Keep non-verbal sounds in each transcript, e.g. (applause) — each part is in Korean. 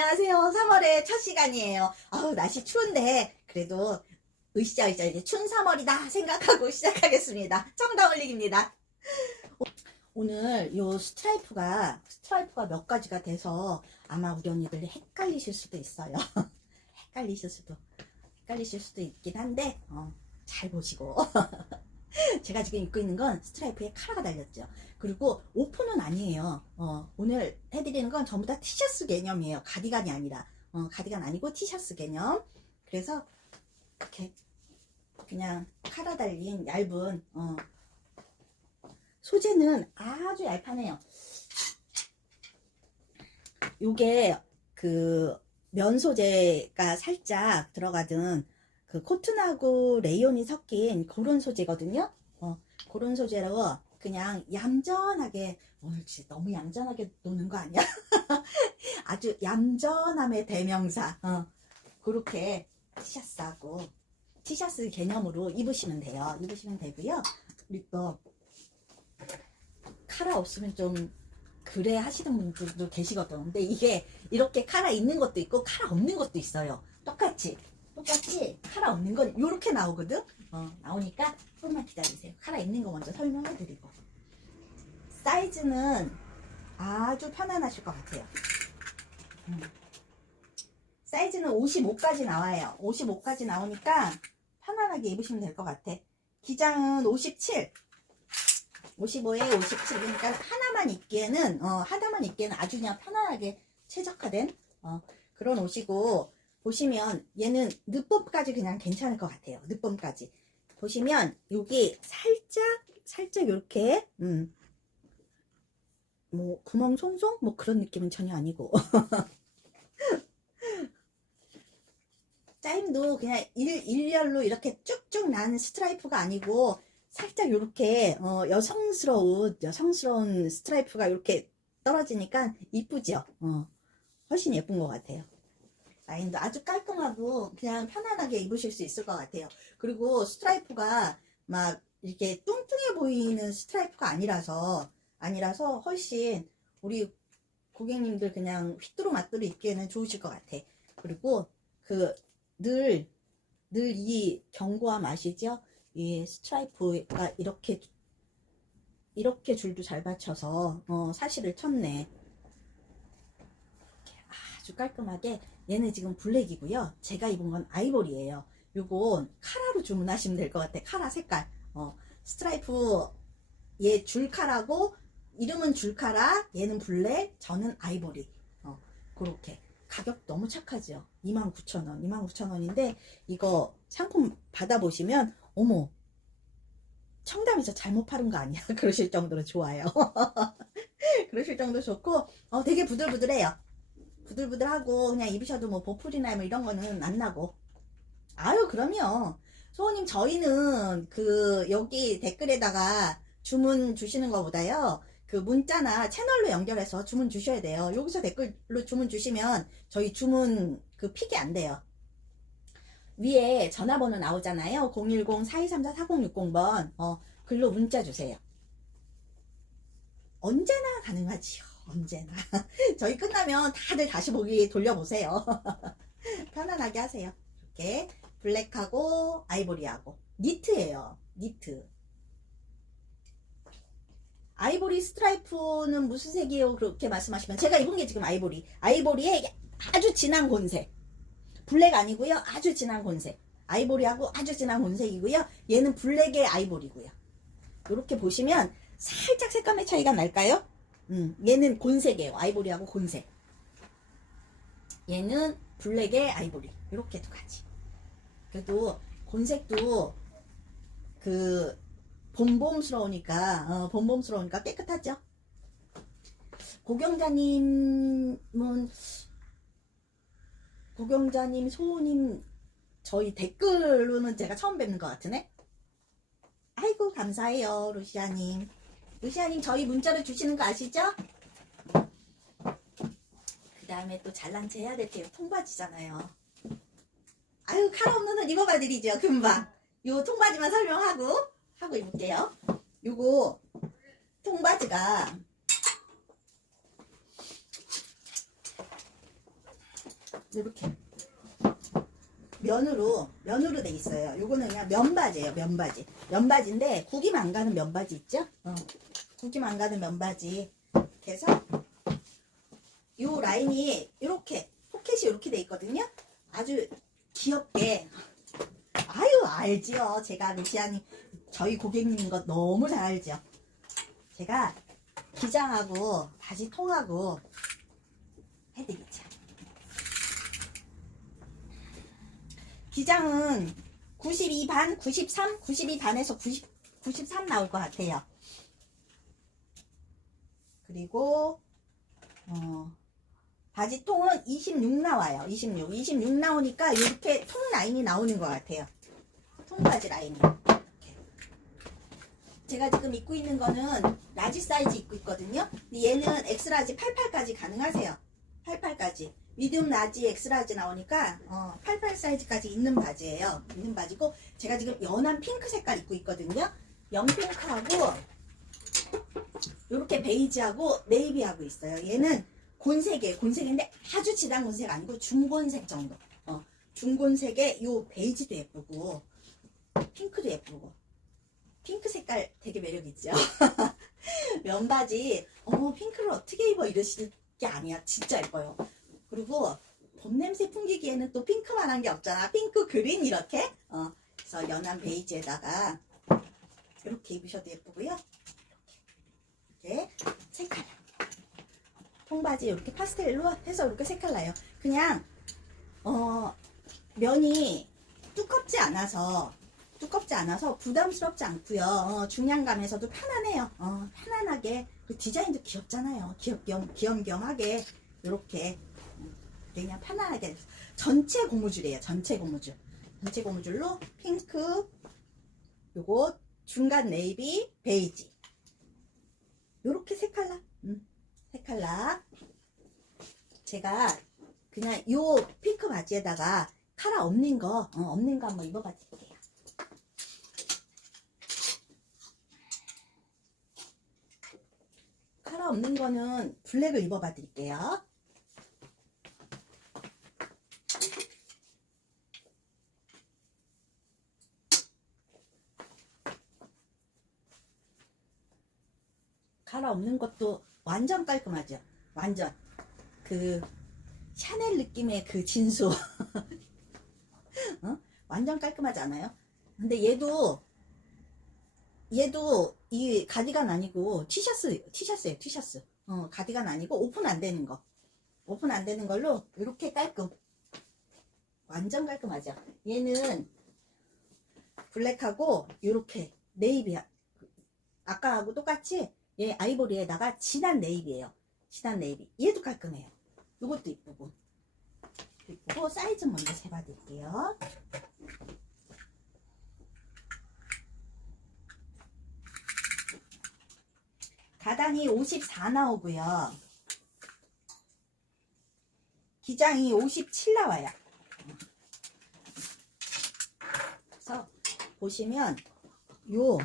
안녕하세요. 3월의 첫 시간이에요. 아우, 날씨 추운데, 그래도, 으쌰으쌰, 이제 춘 3월이다 생각하고 (laughs) 시작하겠습니다. 청담 올리기입니다. 오늘 요 스트라이프가, 스트라이프가 몇 가지가 돼서 아마 우리 언니들 헷갈리실 수도 있어요. (laughs) 헷갈리실 수도, 헷갈리실 수도 있긴 한데, 어, 잘 보시고. (laughs) 제가 지금 입고 있는 건 스트라이프에 카라가 달렸죠. 그리고 오픈은 아니에요. 어, 오늘 해드리는 건 전부 다 티셔츠 개념이에요. 가디건이 아니라. 어, 가디건 아니고 티셔츠 개념. 그래서 이렇게 그냥 카라 달린 얇은 어, 소재는 아주 얇하네요. 요게 그 면 소재가 살짝 들어가든 그 코튼하고 레이온이 섞인 그런 소재거든요. 어, 그런 소재로 그냥 얌전하게 오늘 진짜 너무 얌전하게 노는 거 아니야? (laughs) 아주 얌전함의 대명사. 어, 그렇게 티셔츠하고 티셔츠 개념으로 입으시면 돼요. 입으시면 되고요. 그리고 또 카라 없으면 좀 그래 하시는 분들도 계시거든. 근데 이게 이렇게 카라 있는 것도 있고 카라 없는 것도 있어요. 똑같이 똑같이 카라 없는 건 이렇게 나오거든. 어, 나오니까 조금만 기다리세요. 카라 있는 거 먼저 설명해 드리고 사이즈는 아주 편안하실 것 같아요. 음. 사이즈는 55까지 나와요. 55까지 나오니까 편안하게 입으시면 될 것 같아. 기장은 57. 55에 57. 그러니까 하나만 입기에는, 어, 하나만 입기에는 아주 그냥 편안하게 최적화된, 어, 그런 옷이고, 보시면 얘는 늦봄까지 그냥 괜찮을 것 같아요. 늦봄까지. 보시면 여기 살짝, 살짝 이렇게, 음, 뭐, 구멍 송송? 뭐 그런 느낌은 전혀 아니고. (laughs) 짜임도 그냥 일, 일렬로 이렇게 쭉쭉 나는 스트라이프가 아니고 살짝 이렇게 어, 여성스러운 여성스러운 스트라이프가 이렇게 떨어지니까 이쁘죠. 어, 훨씬 예쁜 것 같아요. 라인도 아주 깔끔하고 그냥 편안하게 입으실 수 있을 것 같아요. 그리고 스트라이프가 막 이렇게 뚱뚱해 보이는 스트라이프가 아니라서 아니라서 훨씬 우리 고객님들 그냥 휘뚜루마뚜루 입기에는 좋으실 것 같아. 그리고 그 늘, 늘 이 견고함 아시죠? 이 스트라이프가 이렇게, 이렇게 줄도 잘 받쳐서, 어, 사실을 쳤네. 아주 깔끔하게. 얘는 지금 블랙이고요. 제가 입은 건 아이보리예요. 요건 카라로 주문하시면 될 것 같아. 카라 색깔. 어, 스트라이프, 얘 줄카라고, 이름은 줄카라, 얘는 블랙, 저는 아이보리. 어, 그렇게. 가격 너무 착하죠. 29,000원, 29,000원인데 이거 상품 받아보시면 어머 청담에서 잘못 파는 거 아니야? (laughs) 그러실 정도로 좋아요. (laughs) 그러실 정도로 좋고 어, 되게 부들부들해요. 부들부들하고 그냥 입으셔도 뭐 보풀이나 뭐 이런 거는 안 나고 아유 그럼요. 소호님 저희는 그 여기 댓글에다가 주문 주시는 것보다요. 그 문자나 채널로 연결해서 주문 주셔야 돼요. 여기서 댓글로 주문 주시면 저희 주문 그 픽이 안 돼요. 위에 전화번호 나오잖아요. 010-4234-4060번. 어, 글로 문자 주세요. 언제나 가능하지요. 언제나. (laughs) 저희 끝나면 다들 다시 보기 돌려보세요. (laughs) 편안하게 하세요. 이렇게 블랙하고 아이보리하고 니트예요. 니트. 아이보리 스트라이프는 무슨 색이에요? 그렇게 말씀하시면 제가 입은 게 지금 아이보리. 아이보리에 아주 진한 곤색. 블랙 아니고요. 아주 진한 곤색. 아이보리하고 아주 진한 곤색이고요. 얘는 블랙의 아이보리고요. 이렇게 보시면 살짝 색감의 차이가 날까요? 음, 얘는 곤색이에요. 아이보리하고 곤색. 얘는 블랙의 아이보리. 이렇게 두 가지. 그래도 곤색도 그 봄봄스러우니까 어, 봄봄스러우니까 깨끗하죠. 고경자님은 고경자님, 소호님 저희 댓글로는 제가 처음 뵙는 것 같으네. 아이고 감사해요 루시아님. 루시아님 저희 문자를 주시는 거 아시죠? 그 다음에 또 잘난 체 해야 될 게요 통바지잖아요. 아유 칼 없는 옷 입어봐드리죠 금방. 요 통바지만 설명하고 하고 입을게요. 요거 통바지가 이렇게 면으로 면으로 돼 있어요. 요거는 그냥 면바지예요. 면바지. 면바지인데 구김 안 가는 면바지 있죠? 어. 구김 안 가는 면바지. 그래서 요 라인이 이렇게 포켓이 이렇게 돼 있거든요. 아주 귀엽게. 아유 알지요. 제가 루시안이 저희 고객님인 거 너무 잘 알죠. 제가 기장하고 바지 통하고 해드리죠. 기장은 92반, 93, 92반에서 90, 93 나올 것 같아요. 그리고 어, 바지 통은 26 나와요. 26. 26 나오니까 이렇게 통 라인이 나오는 것 같아요. 통바지 라인이. 제가 지금 입고 있는 거는 라지 사이즈 입고 있거든요. 얘는 엑스라지 88까지 가능하세요. 88까지. 미디움 라지 엑스라지 나오니까 어, 88 사이즈까지 있는 바지예요. 있는 바지고 제가 지금 연한 핑크 색깔 입고 있거든요. 연핑크하고 이렇게 베이지하고 네이비하고 있어요. 얘는 곤색이에요. 곤색인데 아주 진한 곤색 아니고 중곤색 정도. 어, 중곤색에 요 베이지도 예쁘고 핑크도 예쁘고 핑크 색깔 되게 매력 있죠. (laughs) 면바지 어머 핑크를 어떻게 입어 이러실 게 아니야. 진짜 예뻐요. 그리고 봄 냄새 풍기기에는 또 핑크만한 게 없잖아. 핑크 그린 이렇게. 어, 그래서 연한 베이지에다가 이렇게 입으셔도 예쁘고요. 이렇게 세 컬러. 통바지 이렇게 파스텔로 해서 이렇게 세 컬러요. 그냥 어 면이 두껍지 않아서 두껍지 않아서 부담스럽지 않고요. 어, 중량감에서도 편안해요. 어, 편안하게 그 디자인도 귀엽잖아요. 귀엽겸 귀염겸하게 이렇게 그냥 편안하게 전체 고무줄이에요. 전체 고무줄. 전체 고무줄로 핑크 요거 중간 네이비 베이지 요렇게 세 컬러 음, 세 컬러 제가 그냥 요 핑크 바지에다가 카라 없는 거 어, 없는 거 한번 입어봐 드릴게요 카라 없는 거는 블랙을 입어봐 드릴게요 카라 없는 것도 완전 깔끔하죠. 완전 그 샤넬 느낌의 그 진수. (laughs) 어? 완전 깔끔하지 않아요? 근데 얘도 얘도 이 가디건 아니고 티셔츠 티셔츠예요 티셔츠. 어 가디건 아니고 오픈 안 되는 거. 오픈 안 되는 걸로 이렇게 깔끔. 완전 깔끔하죠. 얘는 블랙하고 이렇게 네이비야. 아까하고 똑같이 얘 아이보리에다가 진한 네이비예요. 진한 네이비. 얘도 깔끔해요. 이것도 이쁘고. 이쁘고 사이즈 먼저 재봐 드릴게요. 가당이 54 나오고요. 기장이 57 나와요. 그래서 보시면 요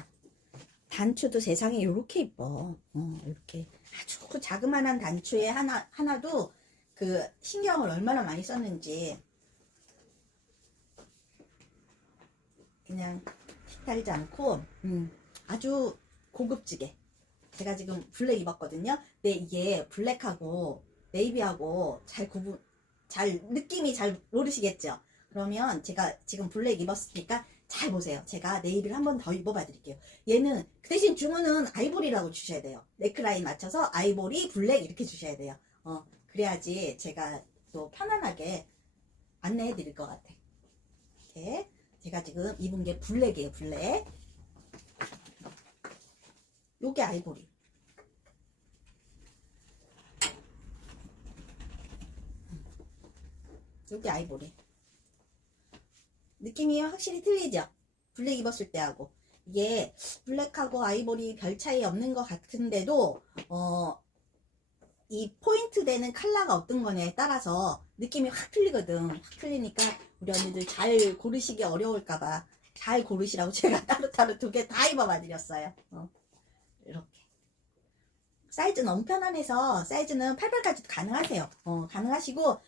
단추도 세상에 이렇게 이뻐. 어, 이렇게 아주 자그마한 단추에 하나 하나도 그 신경을 얼마나 많이 썼는지 그냥 틱 달지 않고 음, 아주 고급지게 제가 지금 블랙 입었거든요. 근데 이게 블랙하고 네이비하고 잘 구분 잘 느낌이 잘 모르시겠죠? 그러면 제가 지금 블랙 입었으니까 잘 보세요. 제가 네이비를 한번 더 입어봐 드릴게요. 얘는 그 대신 주문은 아이보리라고 주셔야 돼요. 네크라인 맞춰서 아이보리, 블랙 이렇게 주셔야 돼요. 어, 그래야지 제가 또 편안하게 안내해 드릴 것 같아. 이렇게 제가 지금 입은 게 블랙이에요. 블랙. 요게 아이보리. 요게 아이보리. 느낌이 확실히 틀리죠? 블랙 입었을 때하고. 이게 블랙하고 아이보리 별 차이 없는 것 같은데도, 어, 이 포인트 되는 컬러가 어떤 거냐에 따라서 느낌이 확 틀리거든. 확 틀리니까 우리 언니들 잘 고르시기 어려울까봐 잘 고르시라고 (laughs) 제가 따로따로 두 개 다 입어봐 드렸어요. 어, 이렇게. 사이즈 너무 편안해서 사이즈는 88까지도 가능하세요. 어, 가능하시고,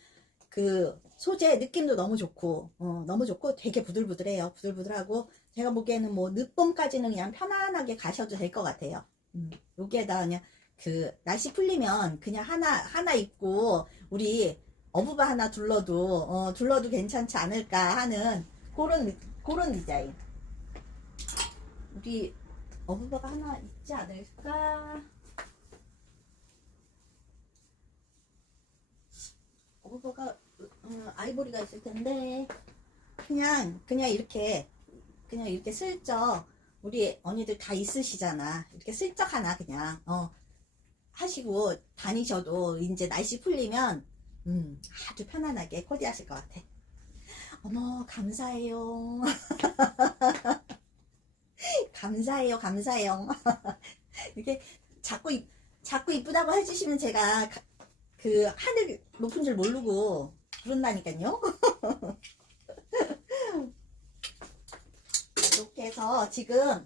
그 소재 느낌도 너무 좋고 어, 너무 좋고 되게 부들부들해요. 부들부들하고 제가 보기에는 뭐 늦봄까지는 그냥 편안하게 가셔도 될 것 같아요. 음, 여기에다 그냥 그 날씨 풀리면 그냥 하나 하나 입고 우리 어부바 하나 둘러도 어, 둘러도 괜찮지 않을까 하는 그런 느- 그런 디자인. 우리 어부바가 하나 있지 않을까? 어부바가 음, 아이보리가 있을 텐데 그냥 그냥 이렇게 그냥 이렇게 슬쩍 우리 언니들 다 있으시잖아. 이렇게 슬쩍 하나 그냥 어 하시고 다니셔도 이제 날씨 풀리면 음 아주 편안하게 코디하실 것 같아. 어머 감사해요. (laughs) 감사해요, 감사해요. (laughs) 이렇게 자꾸 이- 자꾸 이쁘다고 해주시면 제가 가- 그 하늘 높은 줄 모르고 그런다니까요. (laughs) 이렇게 해서 지금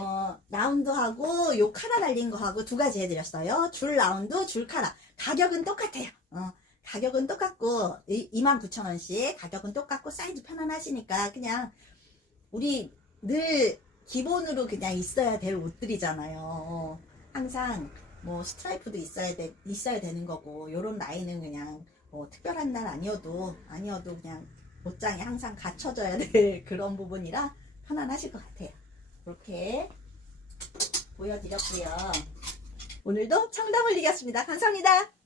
어, 라운드하고 요 카라 달린 거하고 두 가지 해드렸어요. 줄 라운드, 줄 카라. 가격은 똑같아요. 어, 가격은 똑같고 29,000원씩 가격은 똑같고 사이즈 편안하시니까 그냥 우리 늘 기본으로 그냥 있어야 될 옷들이잖아요. 항상 뭐 스트라이프도 있어야 돼 있어야 되는 거고 요런 라인은 그냥 뭐 특별한 날 아니어도 아니어도 그냥 옷장에 항상 갖춰져야 될 (laughs) 그런 부분이라 편안하실 것 같아요. 이렇게 보여드렸고요. 오늘도 청담을 이겼습니다. 감사합니다.